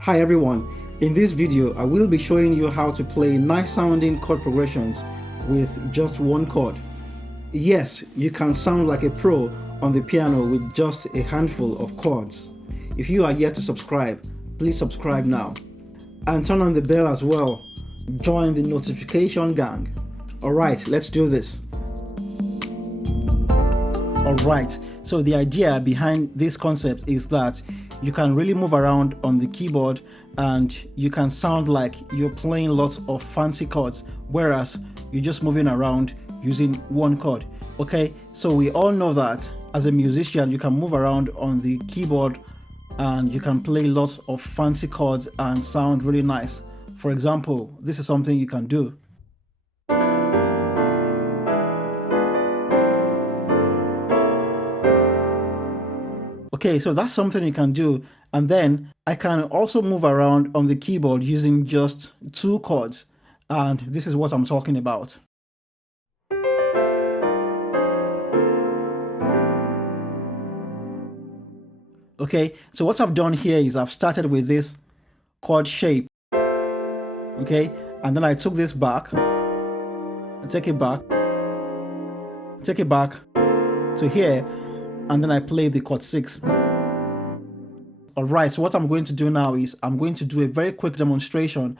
Hi everyone, in this video I will be showing you how to play nice sounding chord progressions with just one chord. Yes, you can sound like a pro on the piano with just a handful of chords. If you are yet to subscribe, please subscribe now. And turn on the bell as well. Join the notification gang. Alright, let's do this. Alright, so the idea behind this concept is that you can really move around on the keyboard and you can sound like you're playing lots of fancy chords, whereas you're just moving around using one chord. Okay, so we all know that as a musician you can move around on the keyboard and you can play lots of fancy chords and sound really nice. For example, this is something you can do. Okay, so that's something you can do. And then I can also move around on the keyboard using just two chords. And this is what I'm talking about. Okay, so what I've done here is I've started with this chord shape. Okay, and then I took this back, and take it back to here, and then I play the chord 6. Alright, so what I'm going to do now is I'm going to do a very quick demonstration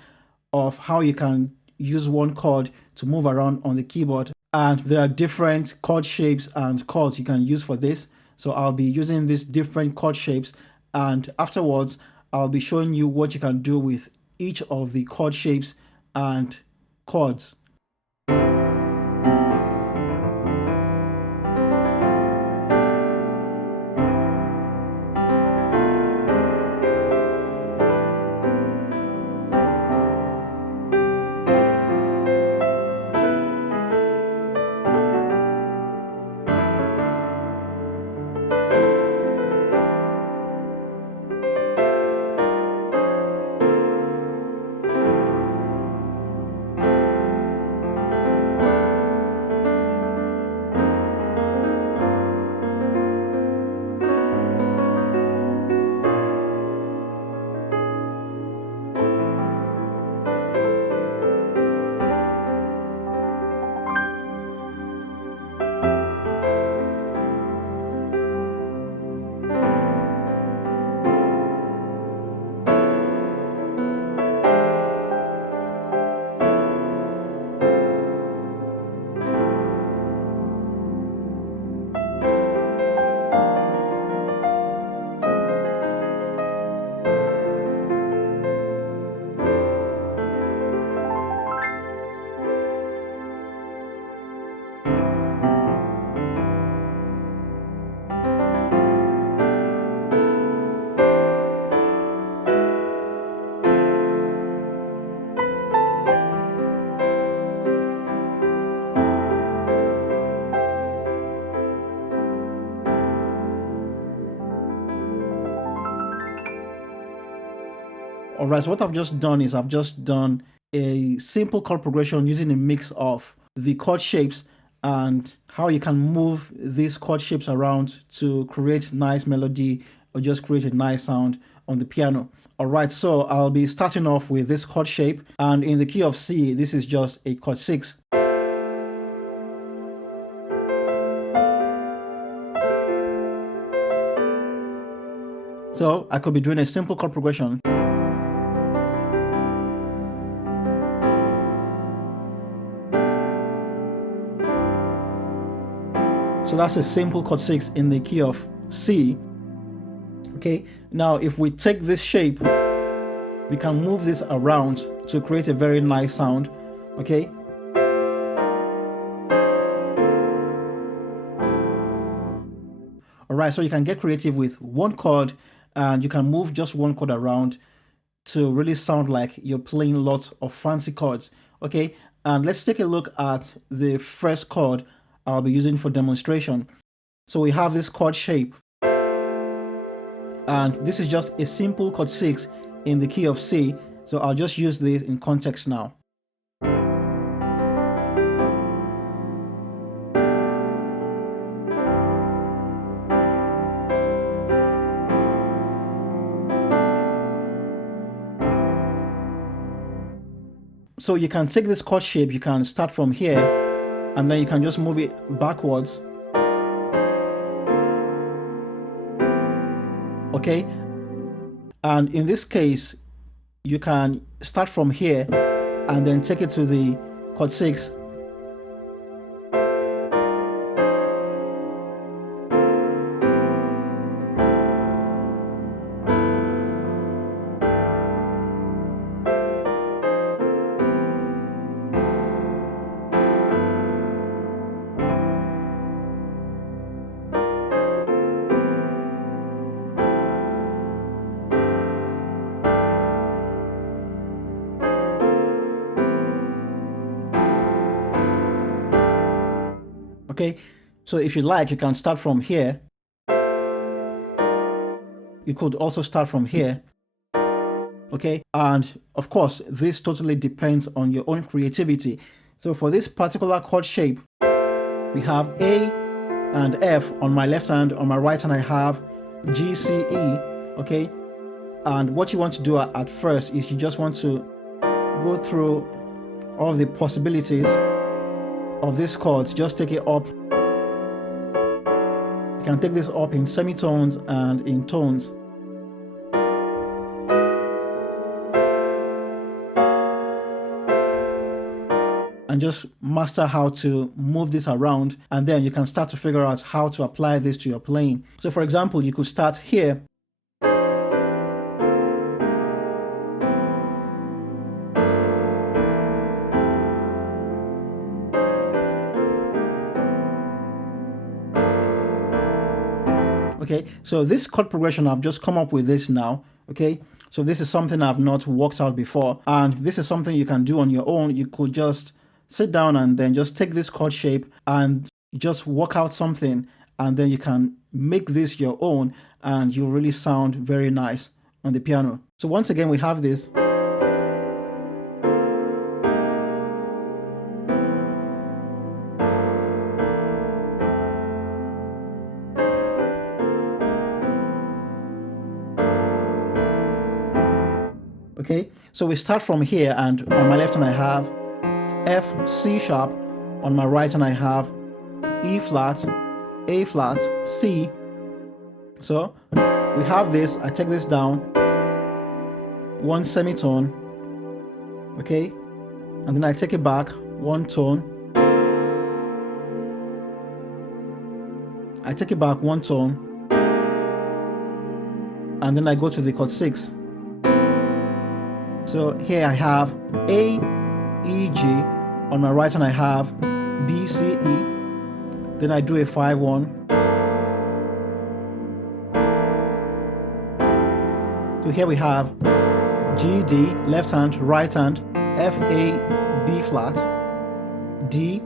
of how you can use one chord to move around on the keyboard. And there are different chord shapes and chords you can use for this. So I'll be using these different chord shapes, and afterwards I'll be showing you what you can do with each of the chord shapes and chords. Alright, so what I've just done is I've just done a simple chord progression using a mix of the chord shapes and how you can move these chord shapes around to create nice melody or just create a nice sound on the piano. Alright, so I'll be starting off with this chord shape, and in the key of C, this is just a chord 6. So I could be doing a simple chord progression. So that's a simple chord 6 in the key of C. Okay, now if we take this shape, we can move this around to create a very nice sound. Okay. Alright, so you can get creative with one chord and you can move just one chord around to really sound like you're playing lots of fancy chords. Okay, and let's take a look at the first chord I'll be using for demonstration. So we have this chord shape, and this is just a simple chord 6 in the key of C. So I'll just use this in context now. So you can take this chord shape, you can start from here, and then you can just move it backwards. Okay, and in this case, you can start from here and then take it to the chord 6. Okay, so if you like, you can start from here. You could also start from here. Okay, and of course, this totally depends on your own creativity. So for this particular chord shape, we have A and F on my left hand. On my right hand, I have G, C, E. Okay, and what you want to do at first is you just want to go through all of the possibilities of these chords. Just take it up. You can take this up in semitones and in tones. And just master how to move this around, and then you can start to figure out how to apply this to your playing. So for example, you could start here. Okay, so this chord progression, I've just come up with this now. Okay, so this is something I've not worked out before, and this is something you can do on your own. You could just sit down and then just take this chord shape and just work out something, and then you can make this your own, and you'll really sound very nice on the piano. So once again, we have this. Okay, so we start from here, and on my left hand I have F, C sharp. On my right hand I have E flat, A flat, C. So we have this. I take this down, one semitone, okay, and then I take it back one tone. I take it back one tone, and then I go to the chord 6. So here I have A, E, G. On my right hand I have B, C, E. Then I do a 5-1. So here we have G, D, left hand, right hand, F, A, B flat, D.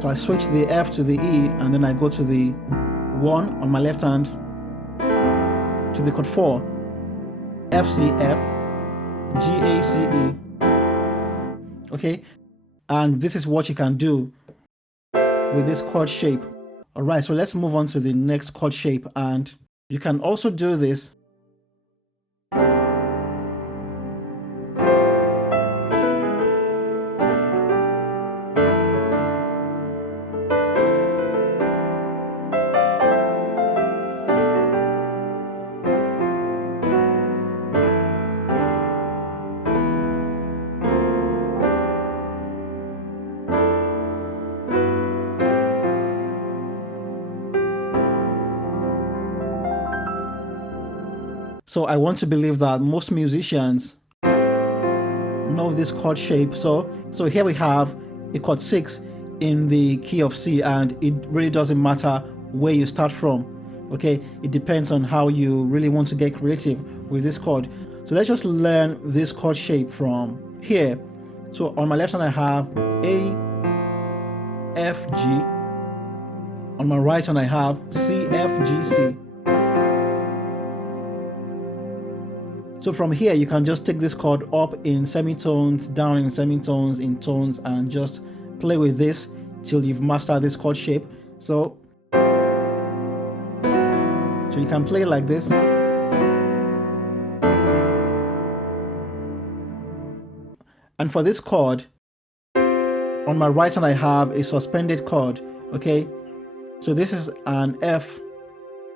So I switch the F to the E, and then I go to the 1 on my left hand to the chord 4. F, C, F, G, A, C, E. Okay, and this is what you can do with this chord shape. All right, so let's move on to the next chord shape, and you can also do this. So I want to believe that most musicians know this chord shape. So here we have a chord 6 in the key of C, and it really doesn't matter where you start from. Okay, it depends on how you really want to get creative with this chord. So let's just learn this chord shape from here. So on my left hand I have A, F, G. On my right hand I have C, F, G, C. So from here, you can just take this chord up in semitones, down in semitones, in tones, and just play with this till you've mastered this chord shape. So you can play like this. And for this chord, on my right hand I have a suspended chord, okay? So this is an F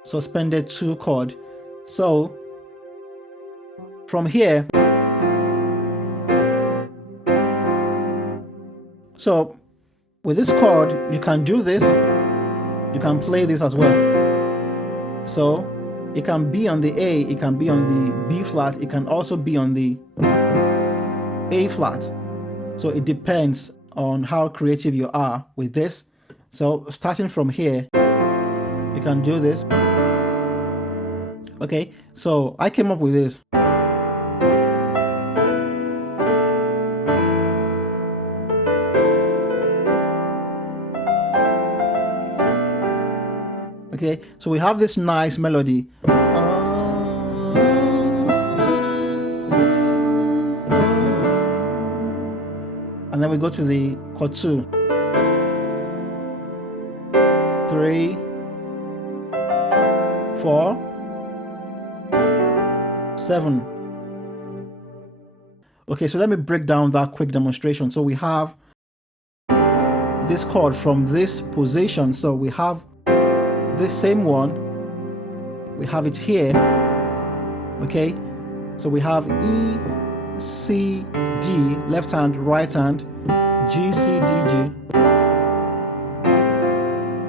suspended 2 chord. So from here, so with this chord, you can do this, you can play this as well. So it can be on the A, it can be on the B flat, it can also be on the A flat. So it depends on how creative you are with this. So starting from here, you can do this. Okay, so I came up with this. Okay, so we have this nice melody. And then we go to the chord 2, 3, 4, 7. Okay, so let me break down that quick demonstration. So we have this chord from this position. So we have this same one, we have it here, okay? So we have E, C, D, left hand, right hand, G, C, D, G.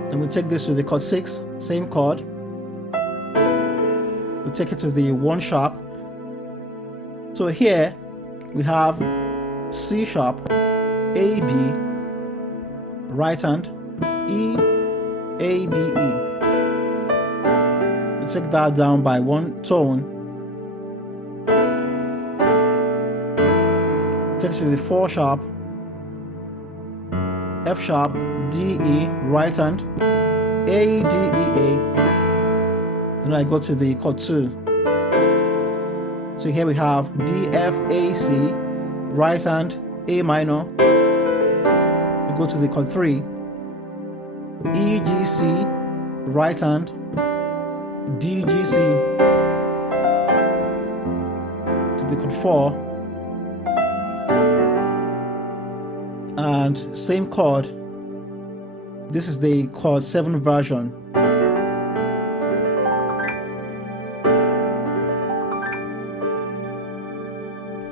Then we take this to the chord 6, same chord. We take it to the 1 sharp. So here we have C sharp, A, B, right hand, E, A, B, E. Take that down by 1 tone. Take it to the 4 sharp, F sharp, D, E, right hand, A, D, E, A. Then I go to the chord 2. So here we have D, F, A, C, right hand, A minor. We go to the chord 3, E, G, C, right hand, D, G, C, to the chord 4, and same chord. This is the chord 7 version.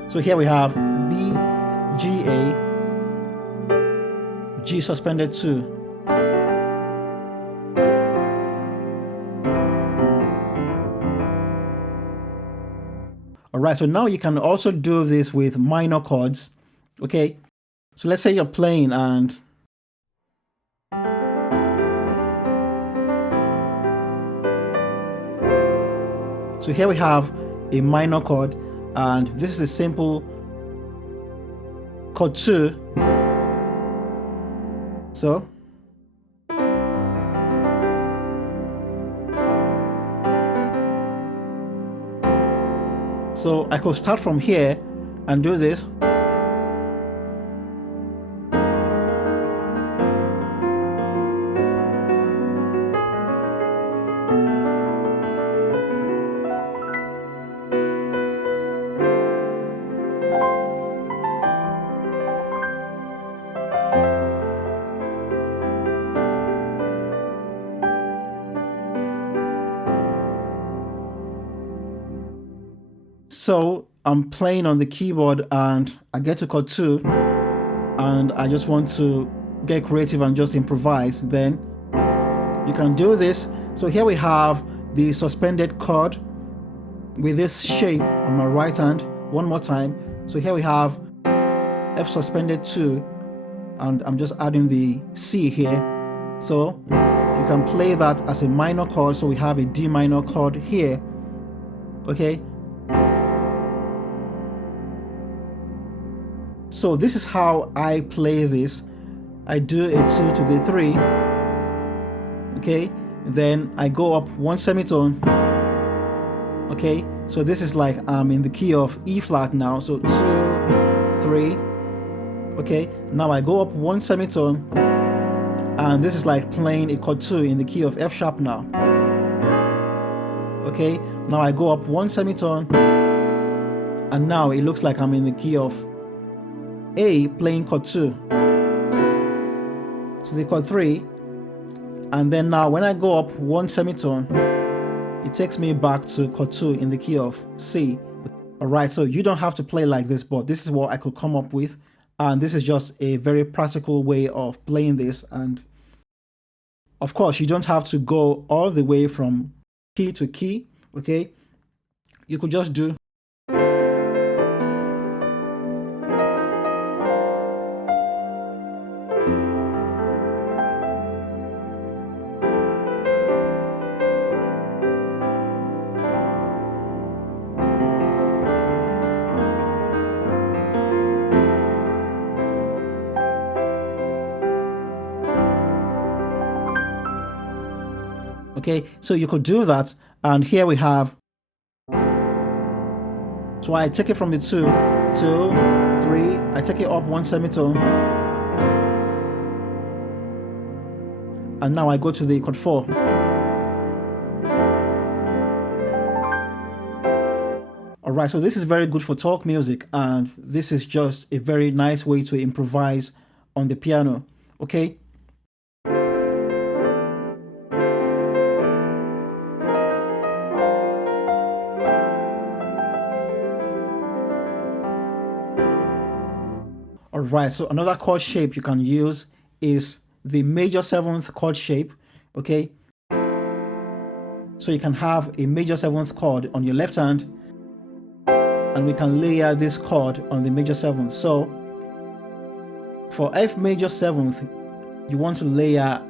So here we have B, G, A, G suspended 2. Alright, so now you can also do this with minor chords, okay? So let's say you're playing and so here we have a minor chord, and this is a simple chord 2. So I could start from here and do this. So I'm playing on the keyboard and I get to chord 2 and I just want to get creative and just improvise. Then you can do this. So here we have the suspended chord with this shape on my right hand. One more time. So here we have F suspended 2 and I'm just adding the C here. So you can play that as a minor chord. So we have a D minor chord here. Okay. So this is how I play this. I do a 2 to the 3, okay, then I go up 1 semitone, okay, so this is like I'm in the key of E flat now, so 2, 3, okay, now I go up 1 semitone, and this is like playing a chord 2 in the key of F sharp now, okay, now I go up 1 semitone, and now it looks like I'm in the key of A playing chord 2 to the chord 3, and then now when I go up one semitone, it takes me back to chord 2 in the key of C. Alright, so you don't have to play like this, but this is what I could come up with, and this is just a very practical way of playing this. And of course, you don't have to go all the way from key to key, okay? You could just do. Okay, so you could do that, and here we have. So I take it from the 2, 2, 3, I take it up one semitone, and now I go to the chord 4. Alright, so this is very good for talk music, and this is just a very nice way to improvise on the piano, okay? Alright, so another chord shape you can use is the major 7th chord shape, okay? So you can have a major 7th chord on your left hand, and we can layer this chord on the major 7th. So for F major 7th, you want to layer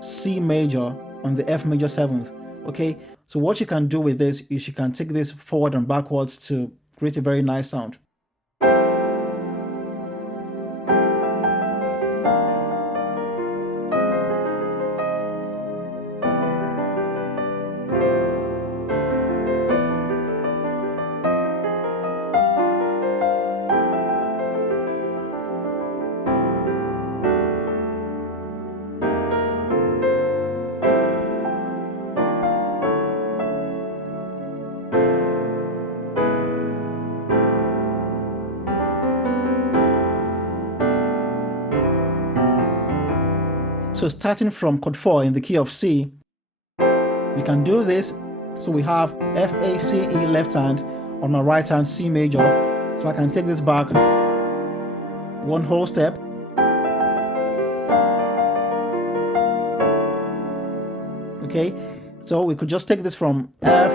C major on the F major 7th, okay? So what you can do with this is you can take this forward and backwards to create a very nice sound. So starting from chord 4 in the key of C, we can do this. So we have F, A, C, E left hand, on my right hand C major. So I can take this back one whole step. Okay, so we could just take this from F,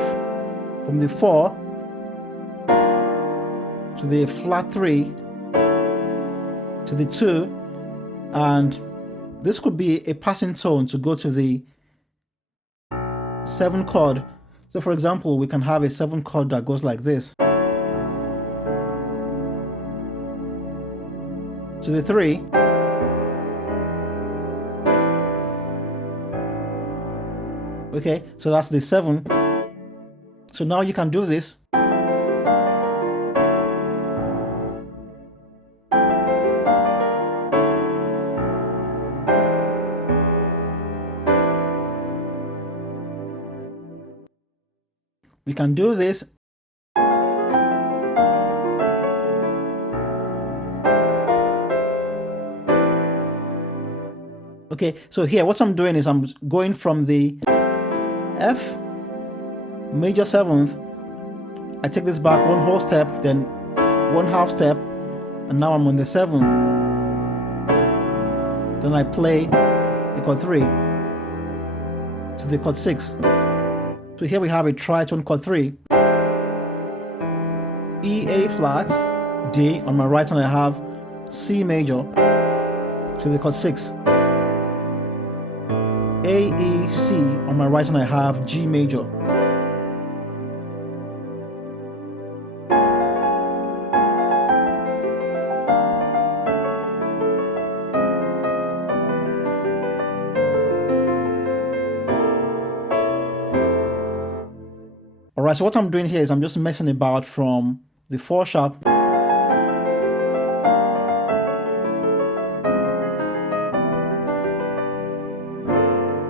from the 4 to the flat 3 to the 2, and this could be a passing tone to go to the 7 chord. So for example, we can have a 7 chord that goes like this. To the 3. Okay, so that's the 7. So now you can do this. We can do this. Okay, so here what I'm doing is I'm going from the F major 7th. I take this back one whole step, then one half step, and now I'm on the 7. Then I play the chord 3 to the chord 6. So here we have a tritone chord 3. E, A flat, D. On my right hand I have C major to the chord 6. A, E, C. On my right hand I have G major. Alright, so what I'm doing here is I'm just messing about from the 4 sharp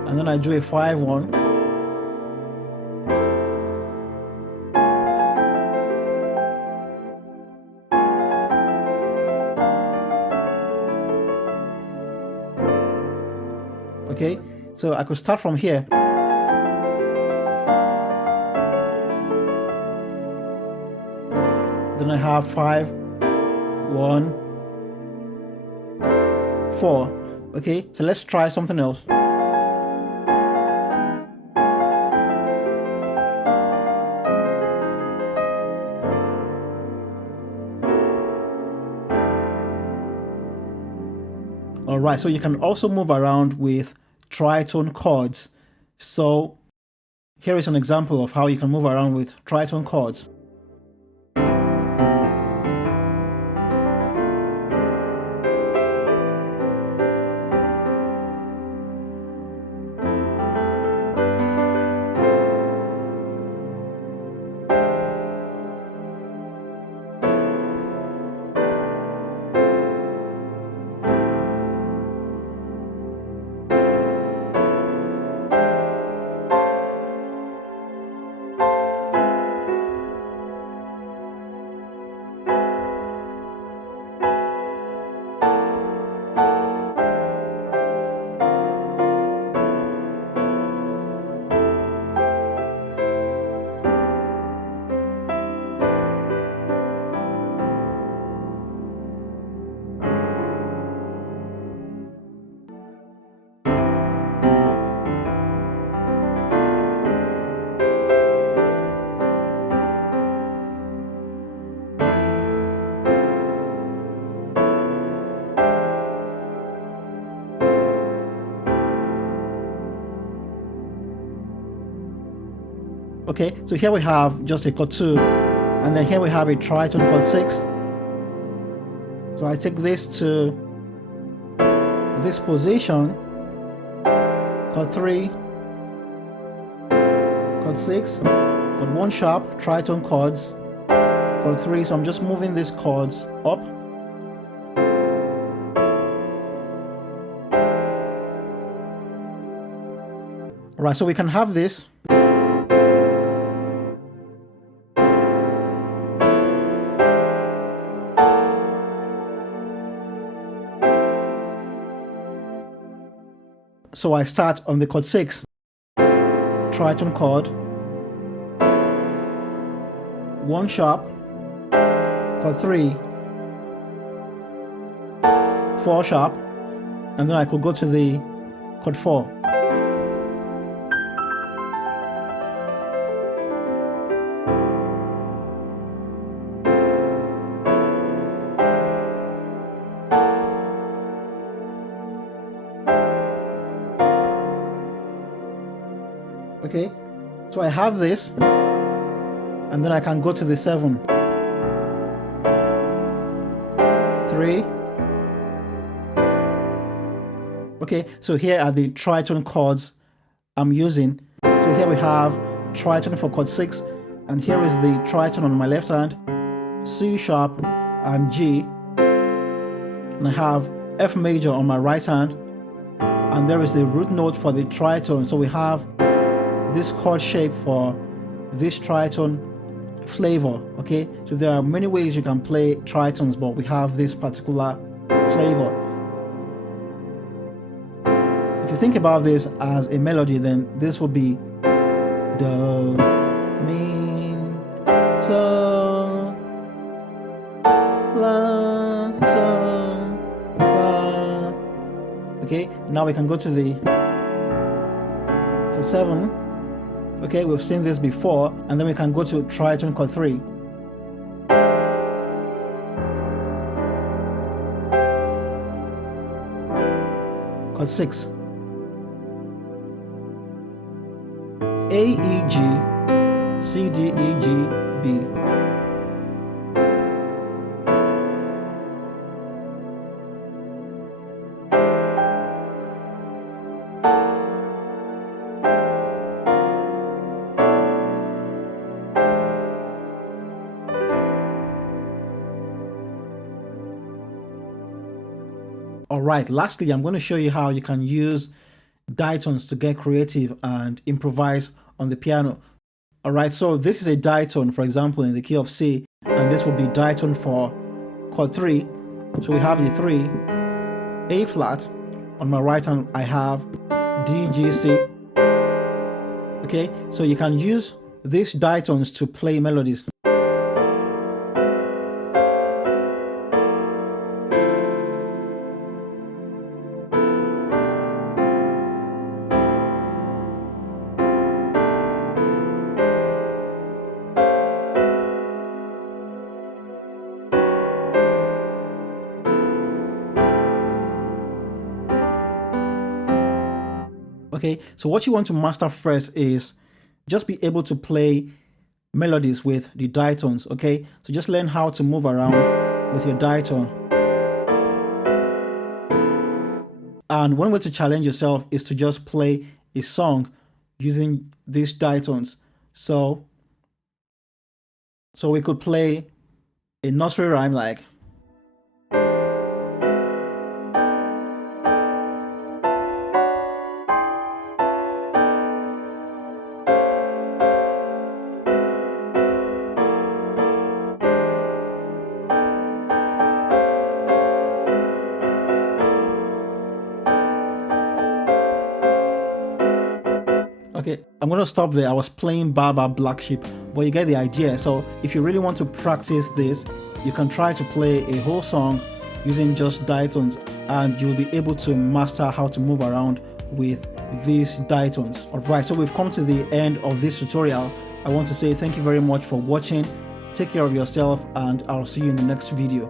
and then I do a 5-1, Okay, so I could start from here. Then I have 5, 1, 4. Okay, so let's try something else. Alright, so you can also move around with tritone chords. So here is an example of how you can move around with tritone chords. Okay, so here we have just a chord 2, and then here we have a tritone chord 6. So I take this to this position, chord 3, chord 6, chord 1 sharp, tritone chords, chord 3. So I'm just moving these chords up. Alright, so we can have this. So I start on the chord 6, tritone chord, 1 sharp, chord 3, 4 sharp, and then I could go to the chord 4. Okay, so I have this, and then I can go to the 7, 3. Okay, so here are the tritone chords I'm using. So here we have tritone for chord 6, and here is the tritone on my left hand, C sharp and G, and I have F major on my right hand, and there is the root note for the tritone. So we have this chord shape for this tritone flavor. Okay, so there are many ways you can play tritones, but we have this particular flavor. If you think about this as a melody, then this would be do, mi, so, la, so, fa. Okay, now we can go to the chord 7. Okay, we've seen this before, and then we can go to tritone chord 3. Chord 6. A, E, G, C, D, E, G, B. Alright, lastly, I'm going to show you how you can use ditones to get creative and improvise on the piano. Alright, so this is a ditone, for example, in the key of C, and this will be ditone for chord 3. So we have the 3, A flat. On my right hand, I have D, G, C. Okay, so you can use these ditones to play melodies. Okay, so what you want to master first is just be able to play melodies with the ditones. Okay, so just learn how to move around with your ditone. And one way to challenge yourself is to just play a song using these ditones. So we could play a nursery rhyme like, okay, I'm going to stop there. I was playing Baba Black Sheep, but you get the idea. So if you really want to practice this, you can try to play a whole song using just ditones, and you'll be able to master how to move around with these ditones. Alright, so we've come to the end of this tutorial. I want to say thank you very much for watching. Take care of yourself, and I'll see you in the next video.